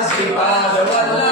الحسب والله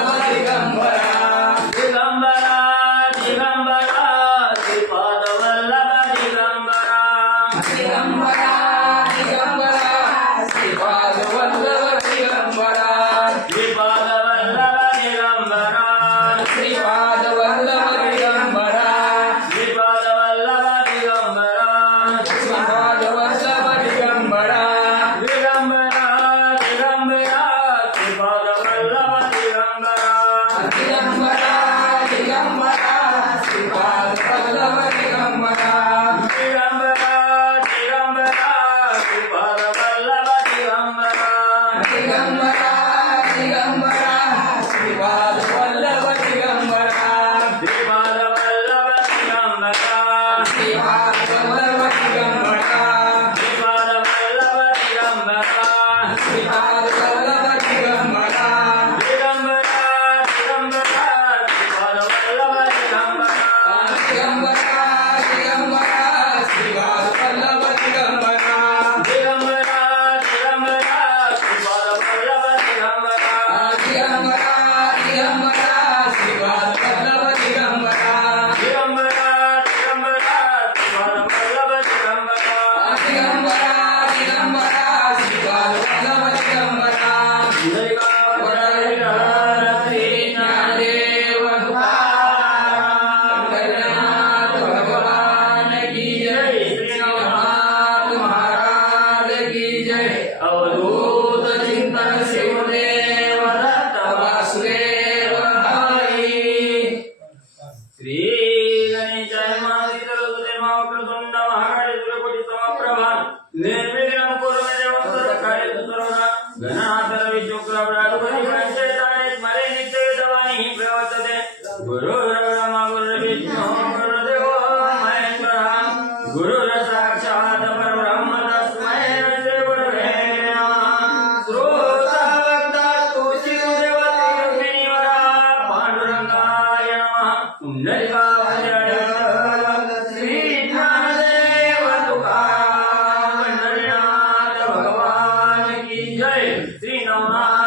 जय श्री नवनाथ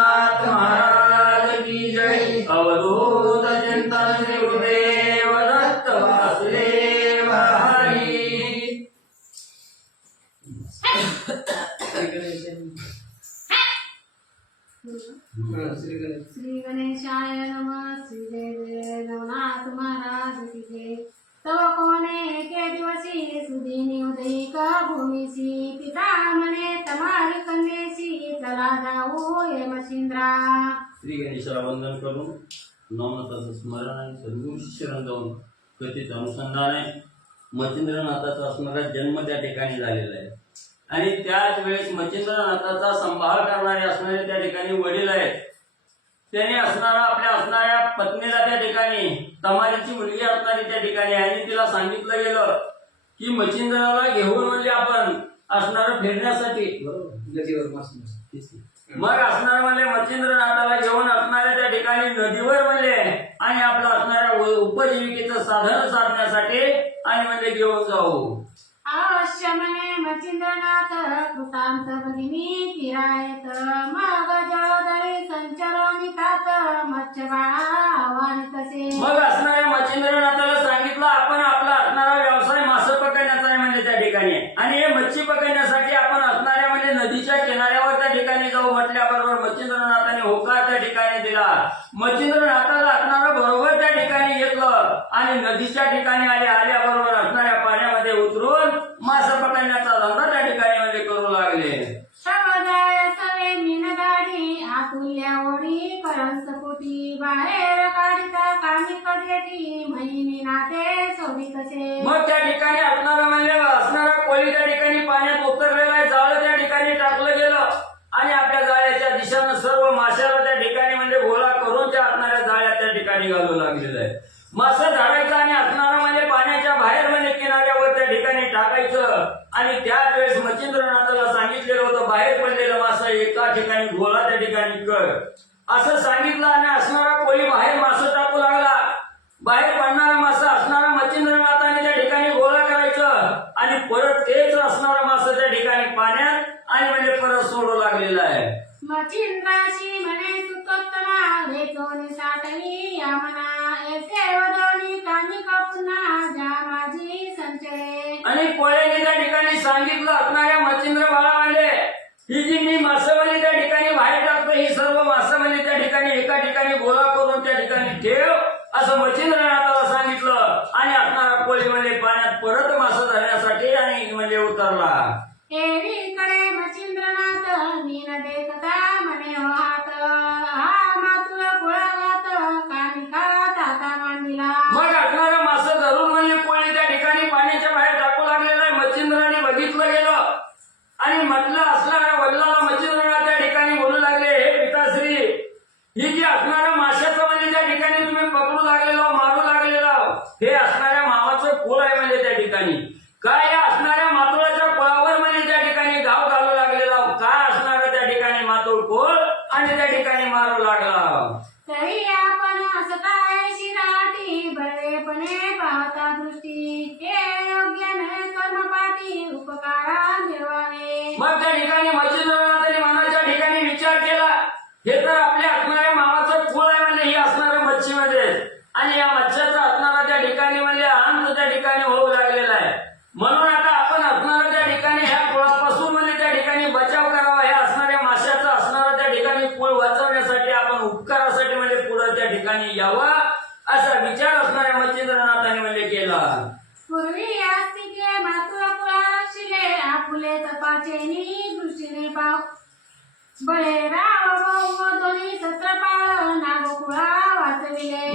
नवनाथाचं स्मरण आणि सर्वोच्च रंगवून कथेचं अनुसंधाने मच्छिंद्रनाथाचा असणारा जन्म त्या ठिकाणी झालेला आहे. आणि त्याच वेळेस मच्छिंद्रनाथाचा संभाळ करणारे असणारे त्या ठिकाणी वडील आहेत. त्याने असणारा आपल्या असणाऱ्या पत्नीला त्या ठिकाणी तमारीची मुलगी असणारी त्या ठिकाणी आणि तिला सांगितलं गेलं की मच्छिंद्राला घेऊन म्हणजे आपण असणार फिरण्यासाठी. मग असणार म्हणले मच्छिंद्रनाथाला घेऊन असणाऱ्या त्या ठिकाणी नदीवर म्हणले आणि आपलं असणाऱ्या उपजीविकेचं साधन साधण्यासाठी आणि म्हणजे घेऊन जाऊ. आश्रमने मच्छिंद्रनाथ कृतांत भगिनी फिरायत मग जवदळी संचरोनी खात मच्छ तसे. मग असणाऱ्या मच्छिंद्रनाथाला सांगितलं आपण आपला असणारा व्यवसाय मासे पकडण्याचा आहे म्हणजे त्या ठिकाणी. आणि हे मच्छी पकडण्यासाठी मच्छिंद्रनाथाला असणारं बरोबर त्या ठिकाणी घेतलं आणि नदीच्या ठिकाणी आले आल्याबरोबर असणाऱ्या पाण्यामध्ये उतरून मासे पकडण्याचा धंदा मचिंद्राशी आणि कोळ्याने ठिकाणी सांगितलं असणाऱ्या मचिंद्र बाळा म्हणजे ही जी मी मासेवाली त्या ठिकाणी बाहेर टाकतो ही सर्व मासेवाली त्या ठिकाणी एका ठिकाणी गोळा करून त्या ठिकाणी ठेव असं मचिंद्रनाथाला सांगितलं. आणि असणारा कोळी म्हणजे पाण्यात परत मासा धरण्यासाठी आणि म्हणजे उतरला. एरीकडे मचिंद्रनाथ मीन देखता मने हात हा कुळात कानी काळात आता मांडिला. मग असणारं मासं धरून म्हणजे कोणी त्या ठिकाणी पाण्याच्या बाहेर टाकू लागलेलं आहे? मच्छिंद्राने बघितलं गेलं. आणि म्हटलं असणार वडिलाला मच्छिंद्रनाथ त्या ठिकाणी बोलू लागले हे पिताश्री ही जी असणारं माशाचं म्हणजे त्या ठिकाणी तुम्ही पकडू लागलेलो मारू लागलेला हे असणार फुले तपाचे दृष्टीने पाव बळेराव दोन्ही सत्रपाळ नागकुळा वाचविले.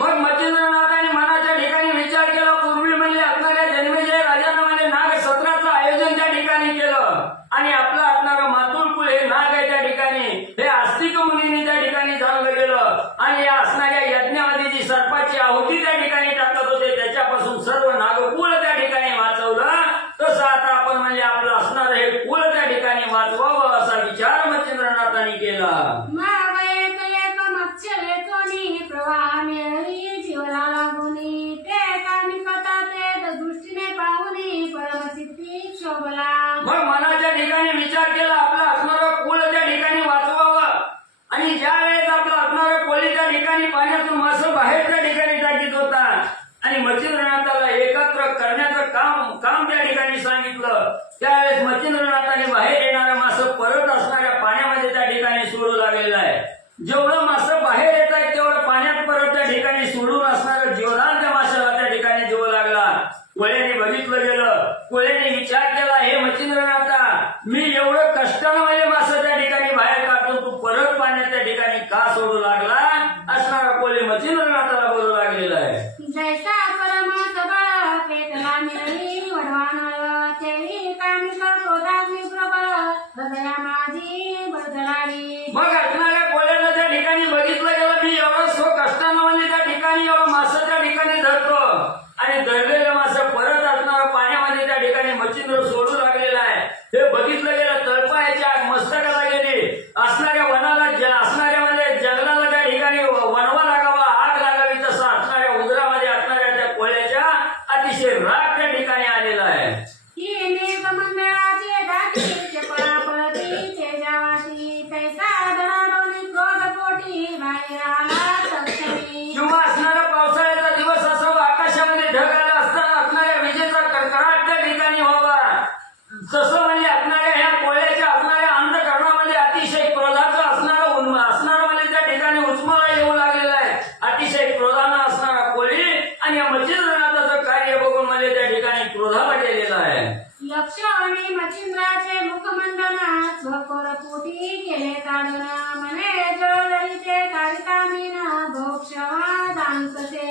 त्यावेळेस मच्छिंद्रनाथाने बाहेर येणारा मास परत असणाऱ्या पाण्यामध्ये त्या ठिकाणी सोडू लागलेला आहे. जेवढं I am ಯಕ್ಷಣಿ ಮಚಿಂದ್ರಾಜೆ ಮುಖಮಂಡನ ಸ್ವಕುರ ಪೂಟಿ ಕೆಲೆ ತಾಡನ ಮನೆ ಜೋಡಳಿತೆ ಕಾರಿತಾಮಿನ ಭೋಕ್ಷವಾದಾಂತತೆ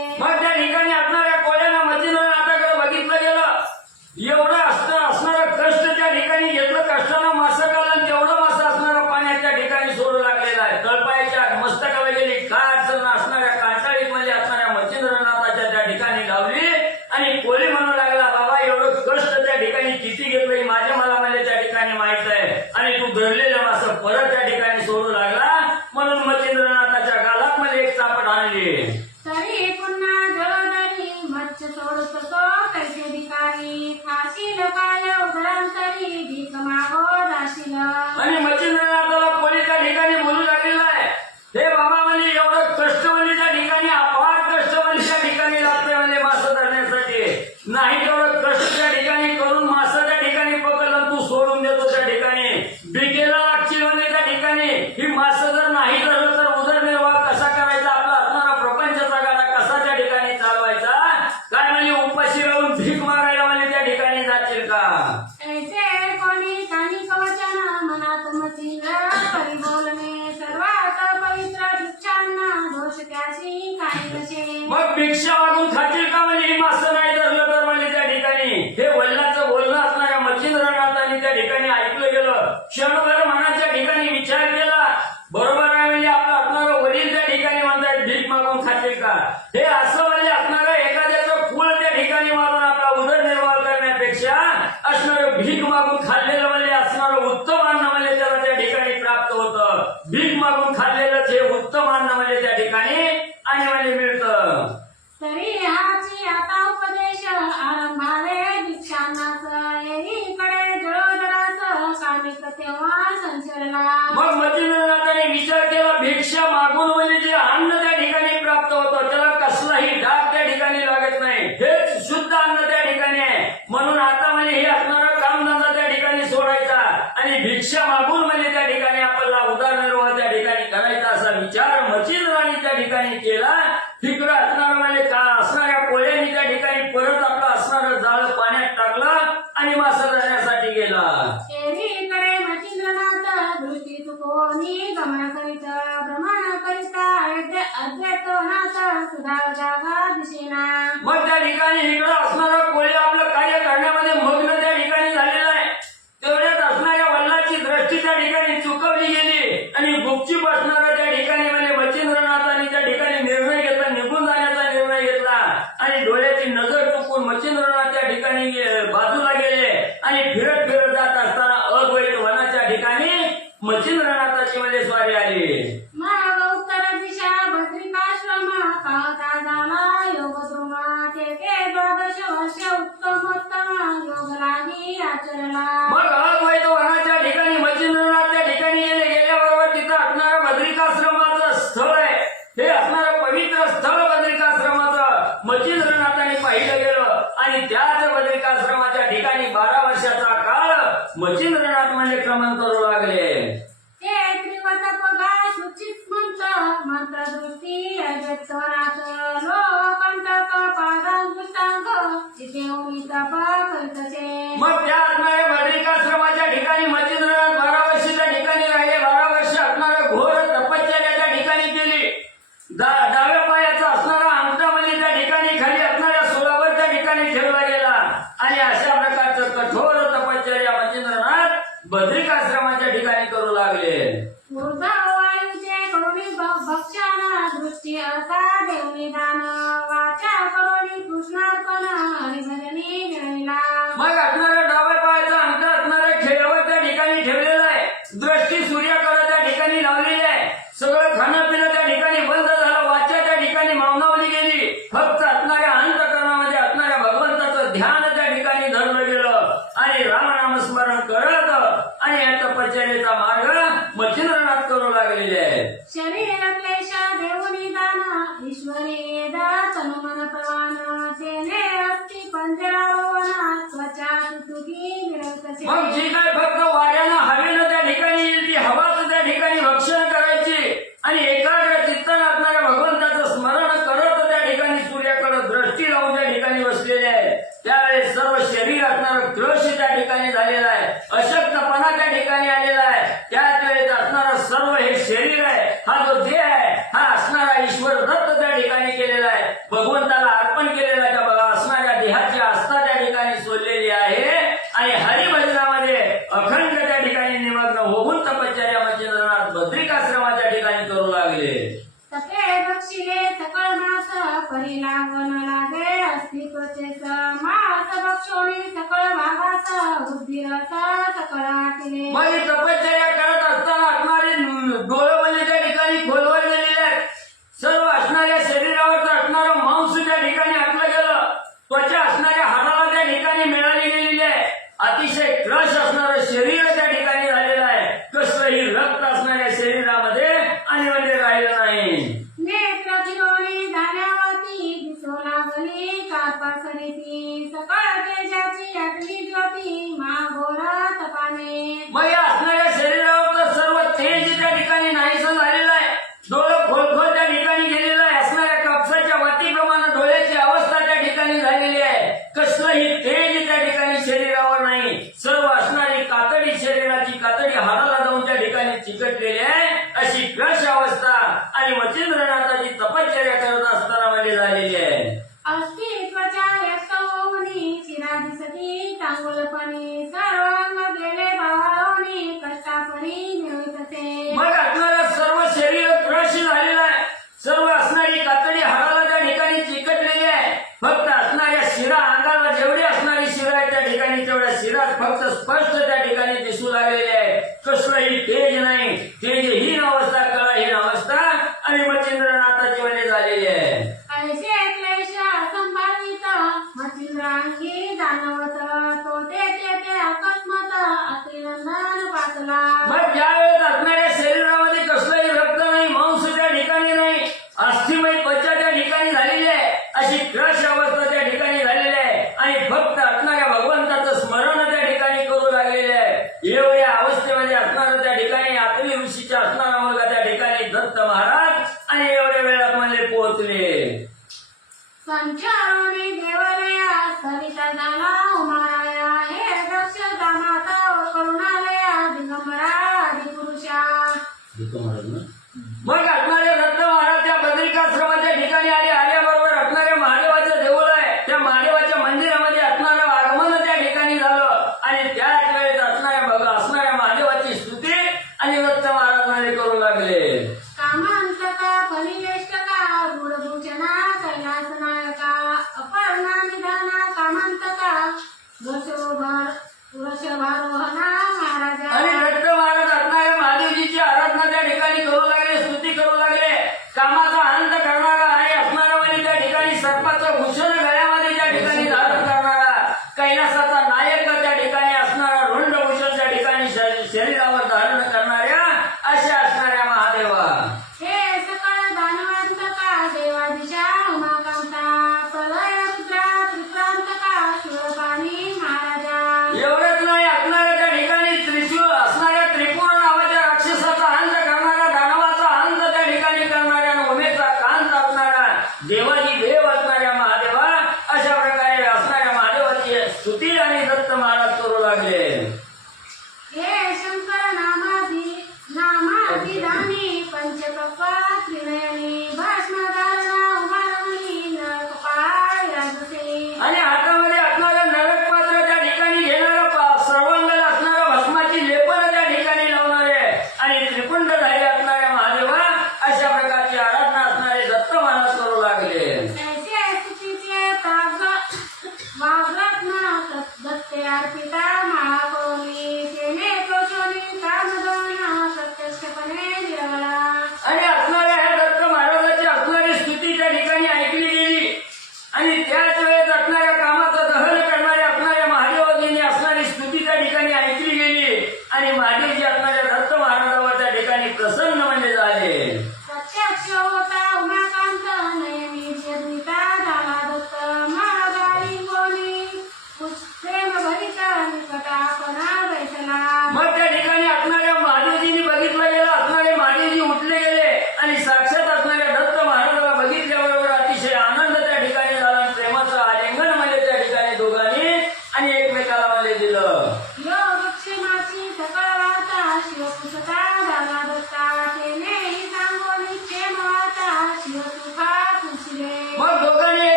असणारं भीक मागून खाल्लेलं म्हणजे असणारं उत्तम अन्न म्हणजे त्याला त्या ठिकाणी प्राप्त होतं भीक मागून खाल्लेलं हे उत्तम अन्न म्हणजे त्या ठिकाणी आणि म्हणजे मिळतं तरी हाची आता उपदेश आरंभावे भिक्षांनाच एकीकडे जळोजळाच कामिक तेव्हा संचरला मग मच्छिंद्रनाथाने विचार केला भिक्षा मागून म्हणजे जे अन्न त्या ठिकाणी प्राप्त होतं त्याला कसलाही डाग त्या ठिकाणी लागत नाही हेच शुद्ध अन्न त्या ठिकाणी आहे म्हणून आता म्हणजे हे असणारा कामधंदा त्या ठिकाणी सोडायचा आणि भिक्षा मागून म्हणजे त्या ठिकाणी आपल्याला उदारनिर्वाह त्या ठिकाणी करायचा असा विचार मच्छिंद्राने त्या ठिकाणी केला तिकडं असणार म्हणजे का असणाऱ्या कोळ्यांनी त्या ठिकाणी परत आपलं असणारं जाळं पाण्यात टाकलं करण्यासाठी गेला आहे हे झालेलं आहे अशक्तपणा फक्त असणाऱ्या शिरा अंगाला जेवढी असणारी शिरा आहे त्या ठिकाणी तेवढ्या शिरा फक्त स्पष्ट त्या ठिकाणी दिसू लागलेल्या आहे. कसलंही तेज नाही. महाराज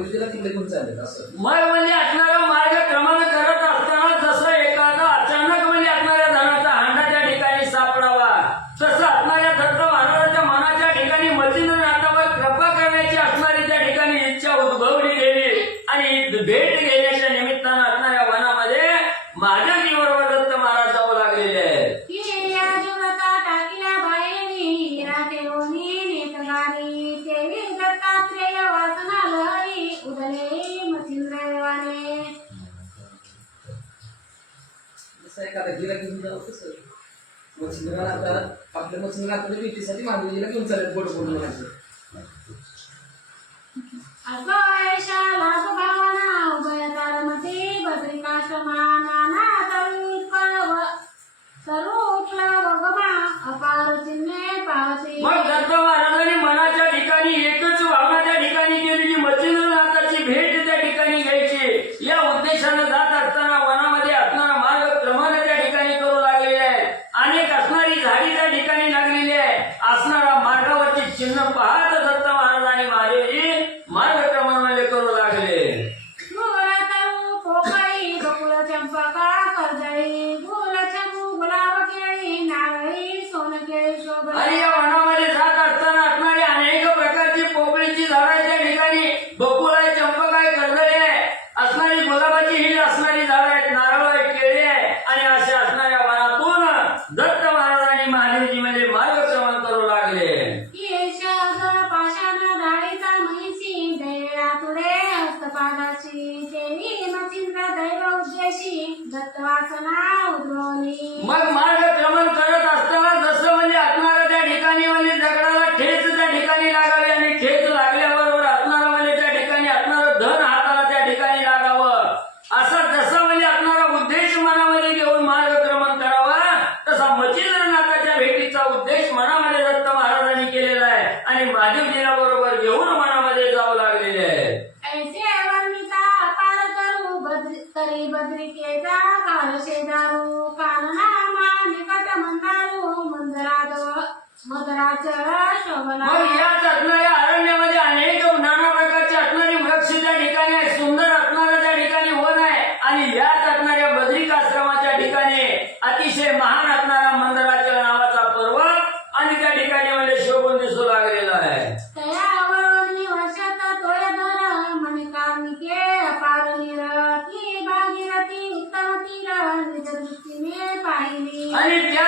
योजनेला ती घेऊन चालले मग म्हणजे असणारा मार्ग क्रमाने करत असताना जसं एखादा अचानक म्हणजे असणाऱ्या धनाचा हांडा त्या ठिकाणी सापडावा तसं असणाऱ्या दत्त महाराजांच्या मनाच्या ठिकाणी मतीनं मचिंद्रनाथावर कृपा करण्याची असणारी त्या ठिकाणी इच्छा उद्भवली गेली आणि भेट podría pensar el cuerpo no lo. केळ पारनिरती भागीरथी उत्तम तिला निजदृष्टीने पाहिली. आणि त्या